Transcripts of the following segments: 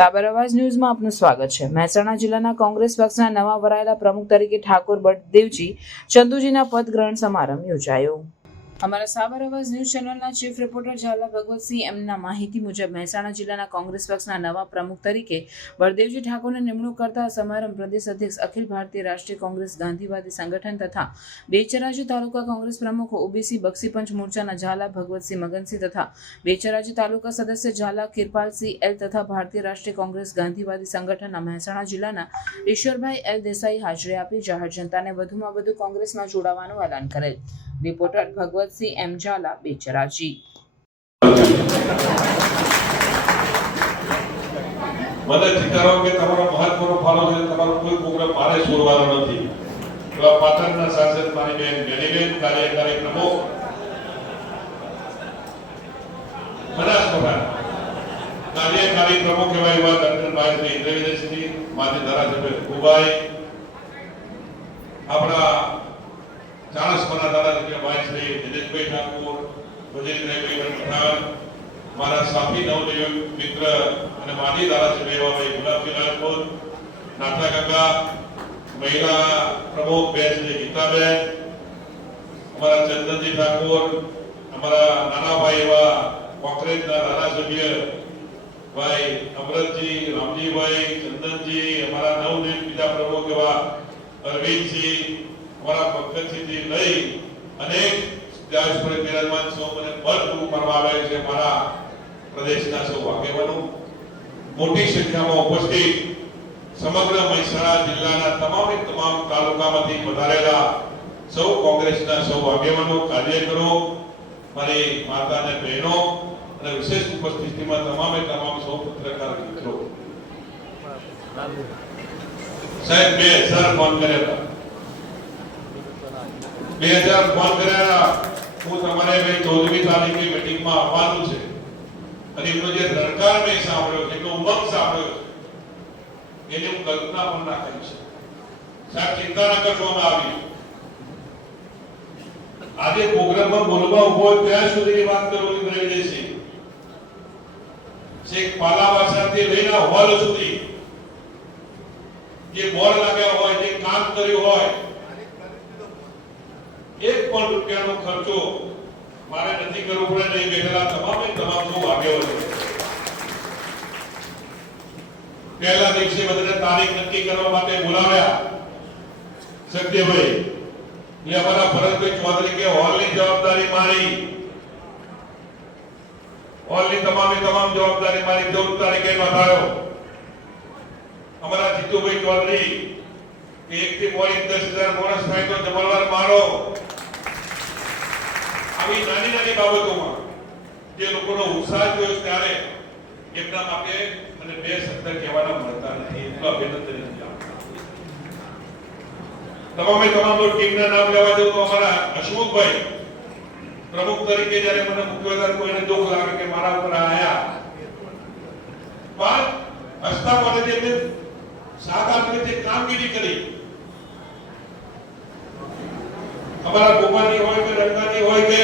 સાબર અવાજ ન્યૂઝમાં આપનું સ્વાગત છે। મહેસાણા જિલ્લાના કોંગ્રેસ પક્ષના નવા વરાયેલા પ્રમુખ તરીકે ઠાકોર બળદેવજી ચંદુજીના પદ ગ્રહણ સમારંભ યોજાયો। અમારા સાબર અવાજ ન્યૂઝ ચેનલના ચીફ રિપોર્ટર ઝાલા ભગવતસિંહ એમના માહિતી મુજબ મહેસાણા જિલ્લાના કોંગ્રેસ પક્ષના નવા પ્રમુખ તરીકે બળદેવજી ઠાકોરની નિમણૂક કરતા સમારંભ પ્રદેશ અધ્યક્ષ અખિલ ભારતીય રાષ્ટ્રીય કોંગ્રેસ ગાંધીવાદી સંગઠન તથા બેચરાજી તાલુકા કોંગ્રેસ પ્રમુખ ઓબીસી બક્ષીપંચ મોરચાના ઝાલા ભગવતસિંહ મગનસિંહ તથા બેચરાજી તાલુકા સદસ્ય ઝાલા કિરપાલસિંહ એલ તથા ભારતીય રાષ્ટ્રીય કોંગ્રેસ ગાંધીવાદી સંગઠનના મહેસાણા જિલ્લાના ઈશ્વરભાઈ એલ દેસાઈ હાજરી આપી જાહેર જનતાને વધુમાં વધુ કોંગ્રેસમાં જોડાવાનું એલાન કરેલ। રિપોર્ટર ભગવતસિંહ એમ ઝાલા બેચરાજી। મને ચિંતારો કે તમારો મહત્વનો ફાળો છે, તમારો કોઈ પ્રોગ્રામ મારે છોડવાનો નથી। એવા પાટણના સાંસદ મારી બેન બેનીબેન કાર્યકારી પ્રમુખ બનાસકાંઠા કાર્યકારી પ્રમુખ એવા ડોક્ટર શ્રી ઇન્દ્રવિજયસિંહ, માજી ધારાસભ્ય કુબાઈ, આપણા ચાણસ્માના ધારાસભ્ય ભાઈ શ્રી દિનેશભાઈ ઠાકોર, વજીરભાઈ પઠાણ, મારા સાથી નવનિયુક્ત મિત્ર અને માજી ધારાસભ્ય એવા ભાઈ ગુલાબજી રાજપૂત, નાથા કાકા, મહિલા પ્રમુખ બેન શ્રી ગીતાબેન, અમારા ચંદનજી ઠાકોર, અમારા નાના ભાઈ એવા કોંગ્રેસના ધારાસભ્ય ભાઈ અમરતજી, રામજીભાઈ, ચંદનજી, અમારા નવનિયુક્ત બીજા પ્રમુખ એવા અરવિંદજી, અમારા પંકજસિંહજી લઈ અનેક જાહેર બિરાજમાન સૌ મને પદ પૂરું કરવા આવે છે। મારા પ્રદેશના સૌ આગેવાનો મોટી સંખ્યામાં ઉપસ્થિત સમગ્ર મહેસાણા જિલ્લાના તમામ તાલુકામાંથી પધારેલા સૌ કોંગ્રેસના સૌ આગેવાનો, કાર્યકરો, મારી માતા અને બહેનો અને વિશેષ ઉપસ્થિતિમાં તમામ સૌ પત્રકાર મિત્રો, સાહેબ 2000 ફોન કર્યા હતા, 2000 ફોન કર્યા। હું તમારે ભાઈ 14મી તારીખે મીટિંગમાં આવવાનું છે અને એમનો જે સરકાર મેં સાંભળ્યો છે, એનો ઉમંગ સાંભળ્યો છે, એની હું કલ્પના પણ ના કરી શકું। સાહેબ ચિંતા ન કરશો, અમે આવીશું। આજે પ્રોગ્રામમાં બોલવા ઉભો ત્યાં સુધીની વાત કરવાની રહી જશે। શેખ પાલાવાસાથી લઈને હોલ સુધી જે બોર્ડ લાગ્યા હોય, જે કામ કર્યું હોય, એક પણ રૂપિયાનો ખર્ચો મારે નથી કરવો પડે। નહીં બેઠેલા તમામ સૌ આગેવાનો પહેલા દિવસે બધાને તારીખ નક્કી કરવા માટે બોલાવ્યા સત્યભાઈ, એટલે અમારા ભરતભાઈ ચૌધરી કે હોલની જવાબદારી મારી, હોલની તમામ જવાબદારી મારી 14 તારીખે નોંધાયો। અમારા જીતુભાઈ ચૌધરી કે 1 થી પોઈન્ટ 10,000 બોનસ થાય તો જબરવાર મારો। આવી નાની બાબતોમાં જે લોકોનો ઉત્સાહ જોયો ત્યારે એમના માટે અને 2 શબ્દ કહેવાના મળતા નથી, એટલું અભિનંદન આપું। તમામ ટીમના નામ લેવા દઉં તો અમારા હસમુખભાઈ પ્રમુખ તરીકે જ્યારે મને મુખ્યવધાર કોઈને દુઃખ લાગે કે મારા ઉપર આયા, પણ હસતા મોઢે જે સાદા રીતે કામગીરી કરી, અમારા ગોપાલજી હોય કે રંગાજી હોય કે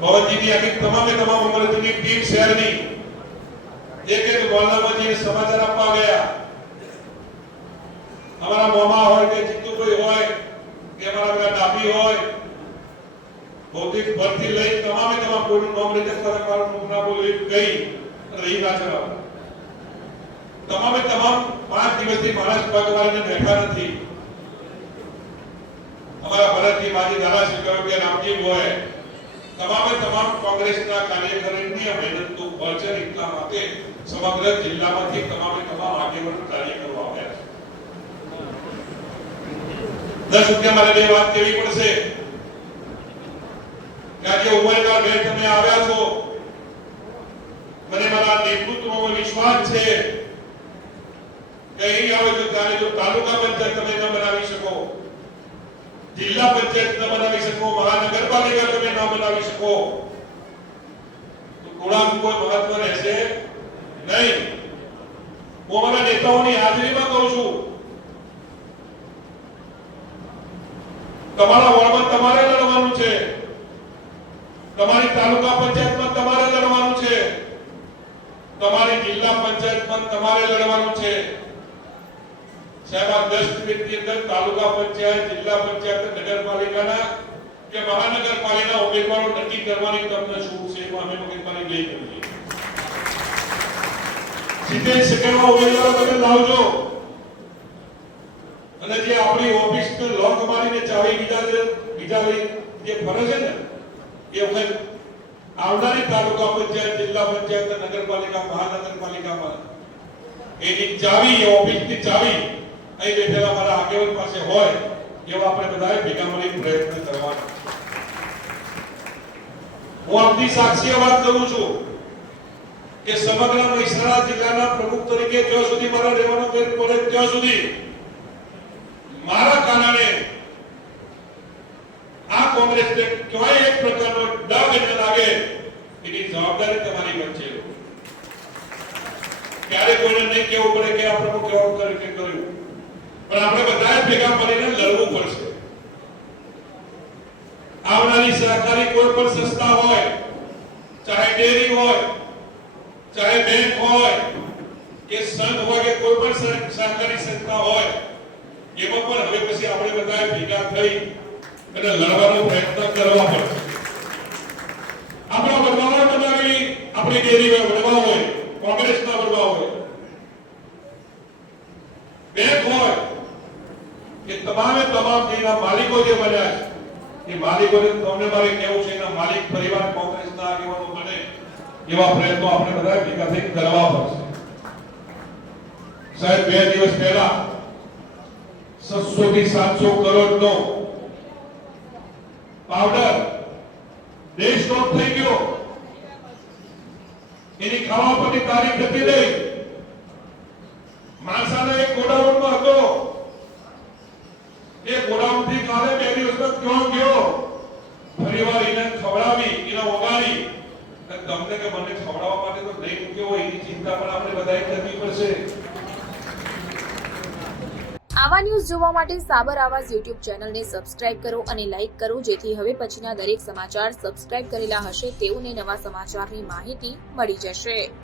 ભવનજીની આખી તમામ અમારી ટીમ શહેરની એક મોહલ્લામાં જઈને સમાચાર આપવા ગયા। અમારા મોમા હોય કે જીતુભાઈ હોય કે અમારા ડાબી હોય, ભૌતિક ભરતી લઈ તમામ કોઈનું નામ રીતે સરકારનું નામ ના બોલી ગઈ રહી ના છે। તમામ 5 દિવસથી માણસ પગવાળીને બેઠા નથી। અમારા ભરતજી, માજી ધારાસભ્ય કે રામજી હોય, તમામ કોંગ્રેસના કાર્યકરોની મહેનતનું ફળ છે। એટલા માટે સમગ્ર જિલ્લામાંથી તમામ આગેવાનો કાર્ય કરવા આવ્યા છે। 10 રૂપિયા મારે બે વાત કહેવી પડશે કે આજે ઉમરગાર બેન તમે આવ્યા છો, મને મારા નેતૃત્વમાં વિશ્વાસ છે કે અહીં આવે તો ત્યારે જો તાલુકા પંચાયત તમે ન બનાવી શકો, જિલ્લા પંચાયત ન બનાવી શકો, મહાનગરપાલિકા તમે ન બનાવી શકો તો થોડાક કોઈ મહત્વ રહેશે નહીં। હું અમારા નેતાઓની હાજરીમાં કહું છું, તમારા વોર્ડમાં તમારે લડવાનું છે, તમારી તાલુકા પંચાયતમાં તમારે લડવાનું છે। તમારી જિલ્લા પંચાયતમાં તમારે લડવાનું છે સાહેબ. આ 10 મિનિટની અંદર તાલુકા પંચાયત, જિલ્લા પંચાયત, નગરપાલિકાના કે મહાનગરપાલિકાના ઉમેદવારો નક્કી કરવાની તમને છૂટ છે. એમાં અમે મગજમારી નહીં કરીએ. 70 સેકન્ડમાં ઉમેદવારો તમે લાવજો અને જે આપણી ઓફિસને લોક મારીને ચાવી બીજા લઈ જે ફરે છે ને એ વખત આવનારી તાલુકા પંચાયત, જિલ્લા પંચાયત, નગરપાલિકા, મહાનગરપાલિકામાં એની ચાવી, એ ઓફિસની ચાવી અહીં બેઠેલા મારા આગેવાન પાસે હોય એવા આપણે બધાએ ભેગા મળી પ્રયત્ન કરવાનો. હું આપની સાક્ષીએ વાત કરું છું કે સમગ્ર મહેસાણા જિલ્લાના પ્રમુખ તરીકે જ્યાં સુધી મારા રહેવાનો ફેર પડે ત્યાં સુધી મારા કારણે આ કોંગ્રેસને ક્યાંય એક પ્રકારનો ડગ ન લાગે એની જવાબદારી તમારી પર છે. ક્યારે કોઈને નહીં કહેવું પડે કે આ પ્રમુખ કેવું કર્યું કે કર્યું, પણ આપણે બધાએ ભેગા મળીને લડવું પડશે. આવનારી સહકારી કોઈ પણ સંસ્થા હોય, ચાહે ડેરી હોય, ચાહે બેંક હોય કે સંઘ હોય કે કોઈ પણ સહકારી સંસ્થા હોય, એમાં પણ હવે પછી આપણે બધાએ ભેગા થઈ અને લડવાનો પ્રયત્ન કરવા પડશે. આપણા વડવાઓ બનાવી, આપણી ડેરી વડવા હોય, કોંગ્રેસના વડવા હોય, બેંક હોય કે તમામે તમામ જેના માલિકો જે બન્યા છે એ માલિકોને તમને મારે કહેવું છે એના માલિક પરિવાર કોંગ્રેસના આગેવાનો બને એવા પ્રયત્નો આપણે બધા ભેગા થઈ કરવા પડશે. સાહેબ 2 દિવસ પહેલા 700 થી 700 કરોડનો પાવડર દેશ સ્ટોક થઈ ગયો. એની ખાવા પરની તારીખ હતી નહીં. માણસાના એક ગોડાઉનમાં હતો, એ ગોડાઉનથી કાલે 2 દિવસમાં ક્યાં ગયો, ફરીવાર એને ખવડાવી, એને ઓગાળી, અને તમને કે મને ખવડાવવા માટે તો નહીં મૂક્યો હોય એની ચિંતા પણ આપણે બધાએ કરવી પડશે. આવા ન્યૂઝ જોવા માટે સાબર આવાઝ યુટ્યુબ ચેનલને સબસ્ક્રાઇબ કરો અને લાઇક કરો, જેથી હવે પછીના દરેક સમાચાર સબસ્ક્રાઇબ કરેલા હશે તેઓને નવા સમાચારની માહિતી મળી જશે.